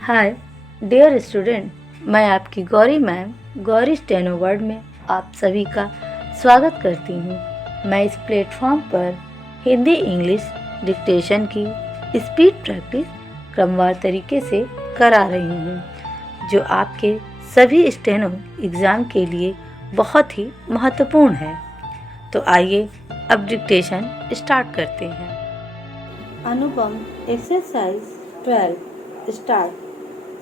Hi dear student, मैं आपकी Gauri ma'am Gauri steno word में आप सभी का स्वागत करती हूँ। मैं इस प्लेटफॉर्म पर हिंदी इंग्लिश डिक्टेशन की स्पीड प्रैक्टिस क्रमवार तरीके से करा रही हूँ, जो आपके सभी स्टेनो एग्ज़ाम के लिए बहुत ही महत्वपूर्ण है। तो आइए अब डिक्टेशन स्टार्ट करते हैं। अनुपम एक्सरसाइज 12 स्टार्ट।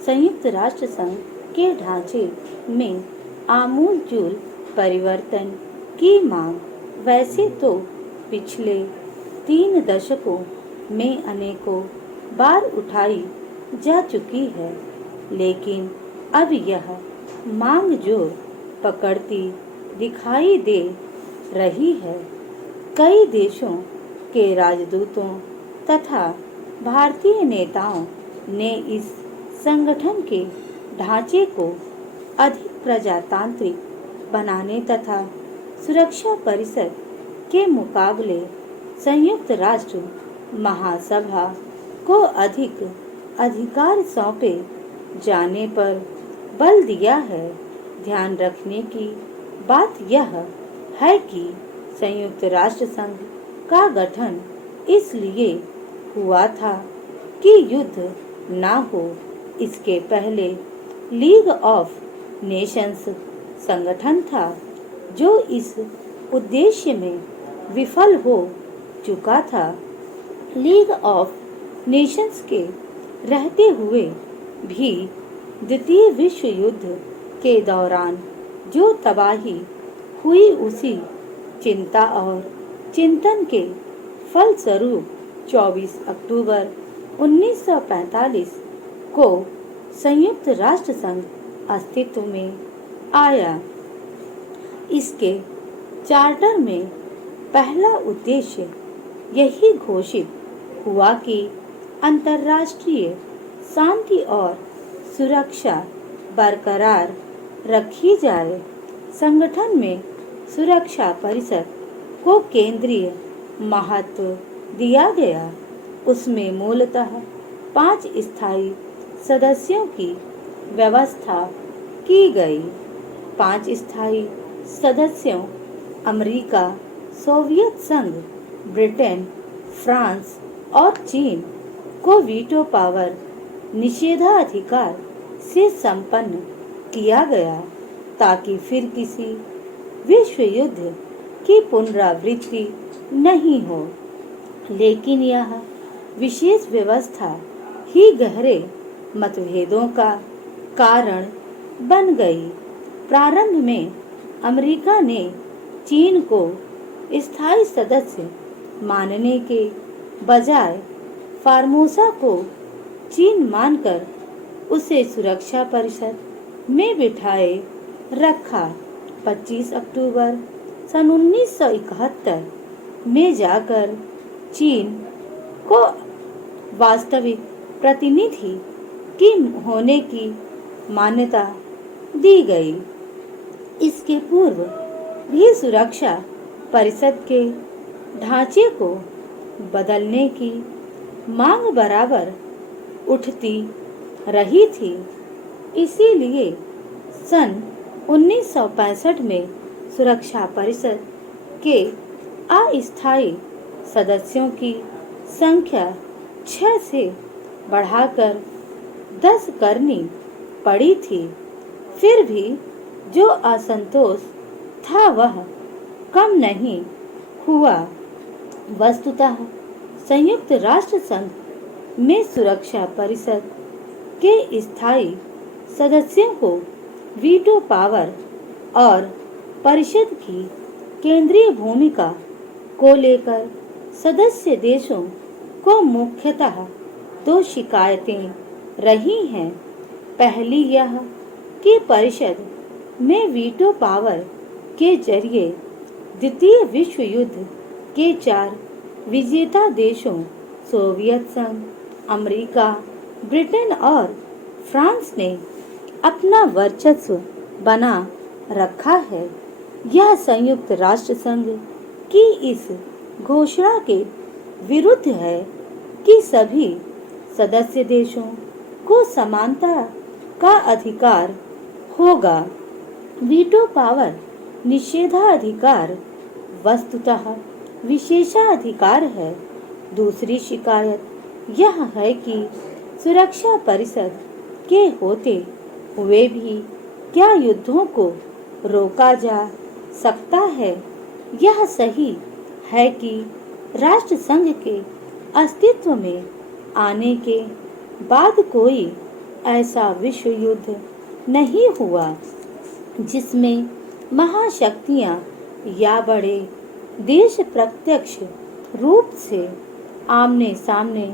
संयुक्त राष्ट्र संघ के ढांचे में आमूलचूल परिवर्तन की मांग वैसे तो पिछले 3 दशकों में अनेकों बार उठाई जा चुकी है, लेकिन अब यह मांग जोर पकड़ती दिखाई दे रही है। कई देशों के राजदूतों तथा भारतीय नेताओं ने इस संगठन के ढांचे को अधिक प्रजातांत्रिक बनाने तथा सुरक्षा परिषद के मुकाबले संयुक्त राष्ट्र महासभा को अधिक अधिकार सौंपे जाने पर बल दिया है। ध्यान रखने की बात यह है कि संयुक्त राष्ट्र संघ का गठन इसलिए हुआ था कि युद्ध ना हो। इसके पहले लीग ऑफ नेशंस संगठन था, जो इस उद्देश्य में विफल हो चुका था। लीग ऑफ नेशंस के रहते हुए भी द्वितीय विश्व युद्ध के दौरान जो तबाही हुई, उसी चिंता और चिंतन के फलस्वरूप 24 अक्टूबर 1945 को संयुक्त राष्ट्र संघ अस्तित्व में आया। इसके चार्टर में पहला उद्देश्य यही घोषित हुआ कि अंतर्राष्ट्रीय शांति और सुरक्षा बरकरार रखी जाए। संगठन में सुरक्षा परिषद को केंद्रीय महत्व दिया गया। उसमें मूलतः 5 स्थायी सदस्यों की व्यवस्था की गई। 5 स्थायी सदस्यों अमेरिका, सोवियत संघ, ब्रिटेन, फ्रांस और चीन को वीटो पावर निषेधाधिकार से संपन्न किया गया, ताकि फिर किसी विश्व युद्ध की पुनरावृत्ति नहीं हो। लेकिन यह विशेष व्यवस्था ही गहरे मतभेदों का कारण बन गई। प्रारंभ में अमेरिका ने चीन को स्थायी सदस्य मानने के बजाय फार्मोसा को चीन मानकर उसे सुरक्षा परिषद में बिठाए रखा। 25 अक्टूबर सन 1971 में जाकर चीन को वास्तविक प्रतिनिधि की होने की मान्यता दी गई। इसके पूर्व भी सुरक्षा परिषद के ढांचे को बदलने की मांग बराबर उठती रही थी। इसीलिए सन 1965 में सुरक्षा परिषद के अस्थायी सदस्यों की संख्या 6 से बढ़ाकर 10 करनी पड़ी थी। फिर भी जो असंतोष था वह कम नहीं हुआ। वस्तुतः संयुक्त राष्ट्र संघ में सुरक्षा परिषद के स्थायी सदस्यों को वीटो पावर और परिषद की केंद्रीय भूमिका को लेकर सदस्य देशों को मुख्यतः 2 शिकायतें रही हैं। पहली यह कि परिषद में वीटो पावर के जरिए द्वितीय विश्व युद्ध के 4 विजेता देशों सोवियत संघ, अमेरिका, ब्रिटेन और फ्रांस ने अपना वर्चस्व बना रखा है। यह संयुक्त राष्ट्र संघ की इस घोषणा के विरुद्ध है कि सभी सदस्य देशों को समानता का अधिकार होगा। वीटो पावर निषेधाधिकार वस्तुतः विशेषाधिकार है। दूसरी शिकायत यह है कि सुरक्षा परिषद के होते हुए भी क्या युद्धों को रोका जा सकता है। यह सही है कि राष्ट्र संघ के अस्तित्व में आने के बाद कोई ऐसा विश्व युद्ध नहीं हुआ जिसमें महाशक्तियां या बड़े देश प्रत्यक्ष रूप से आमने सामने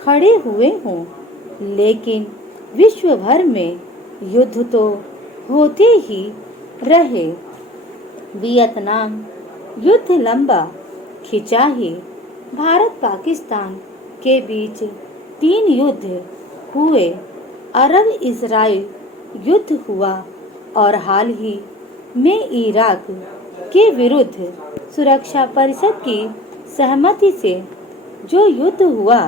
खड़े हुए हों, लेकिन विश्व भर में युद्ध तो होते ही रहे। वियतनाम युद्ध लंबा खिंचा ही। भारत पाकिस्तान के बीच 3 युद्ध हुए। अरब इजराइल युद्ध हुआ और हाल ही में इराक के विरुद्ध सुरक्षा परिषद की सहमति से जो युद्ध हुआ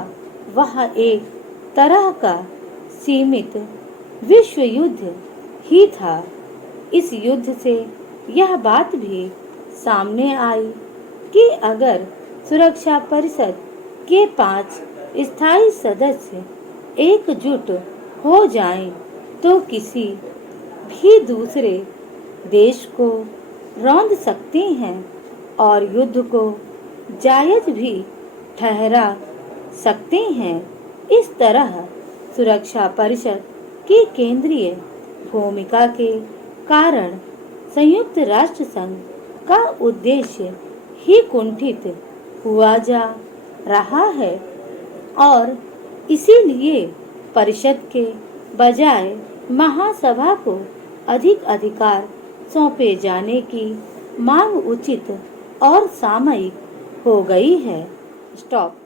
वह एक तरह का सीमित विश्व युद्ध ही था। इस युद्ध से यह बात भी सामने आई कि अगर सुरक्षा परिषद के 5 स्थायी सदस्य एकजुट हो जाएं, तो किसी भी दूसरे देश को रौंद सकते हैं और युद्ध को जायज भी ठहरा सकते हैं। इस तरह सुरक्षा परिषद की केंद्रीय भूमिका के कारण संयुक्त राष्ट्र संघ का उद्देश्य ही कुंठित हुआ जा रहा है और इसीलिए परिषद के बजाय महासभा को अधिक अधिकार सौंपे जाने की मांग उचित और सामयिक हो गई है। स्टॉप।